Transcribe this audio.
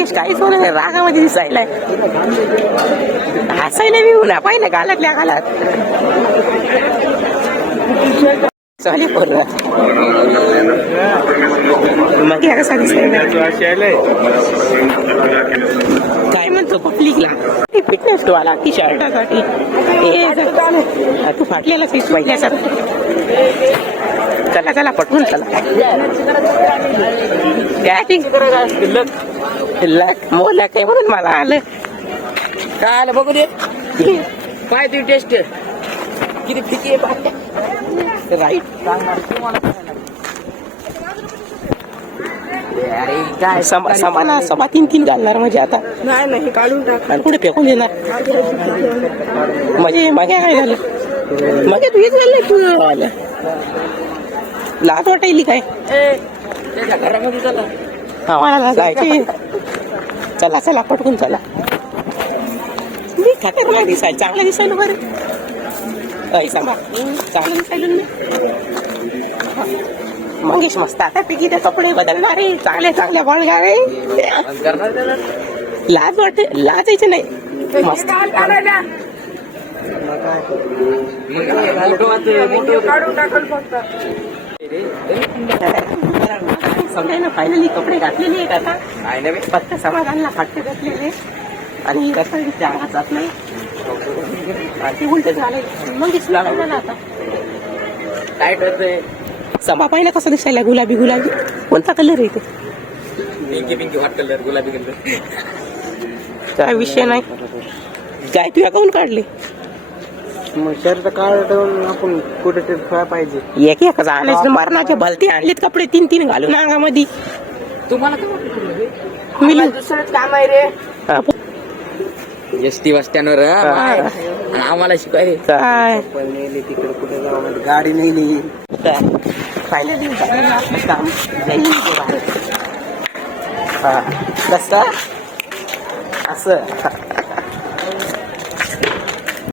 मंगेश काहीच होणार नाही, रागामध्ये दिसायलाय. हसायला बी होणार पाहिलं गालातल्या गालात. चालेल पोरगा मग या कसा दिसायला काय म्हणतो पब्लिकला फिटनेस टू आला टी शर्टासाठी. तू फाटलेला फीस पहिल्यासारखं. चला चला पटकून चला. मोला काय म्हणून मला आलं काय आलं बघू दे. काय तुझी टेस्ट किती फिकी आहे. राईट. काय समा तीन घालणार म्हणजे आता नाही काढून टाक आणि पुढे फेकून देणार म्हणजे मागे काय झालं. मागे तू हेच झालं तू आलं लाज वाटायली काय. घरामध्ये चला. आम्हाला जायचे. चला चला पटकून चला. मी खतरनाक दिसायला चांगला दिसायला बरं. सांगा चांगलं दिसायला ना मंगेश मस्त. आता पिकी ते कपडे बदलणारे चांगले चांगले बळगावे. लाज वाटते लाजायचं नाही मस्त. सगळ्यांना फायनली कपडे घातलेले आहेत आता. फक्त समाधानला फाटके घातलेले आणि जात नाही. ते उलट झालंय मंगेश लागलं ना आता. काय करतोय समा पाहिलं कसं दिसायला गुलाबी गुलाबी. कोणता कलर आहे ते. पिंकी हॉट कलर गुलाबी कलर. काय विषय नाही. काय तू अकाउंट काढले मग शर्ट काढून आपण कुठे ठेवायला पाहिजे. एक एकच आणायचं. मरणाचे भलते आणलेत कपडे तीन घालून अंगामध्ये. तुम्हाला मिळून दुसरंच काम आहे रे. एसटी बस स्टँडवर आम्हाला शिकवाय. काय पण नेली तिकडे कुठे जाऊ गाडी नेली. फायनली काम कसं असं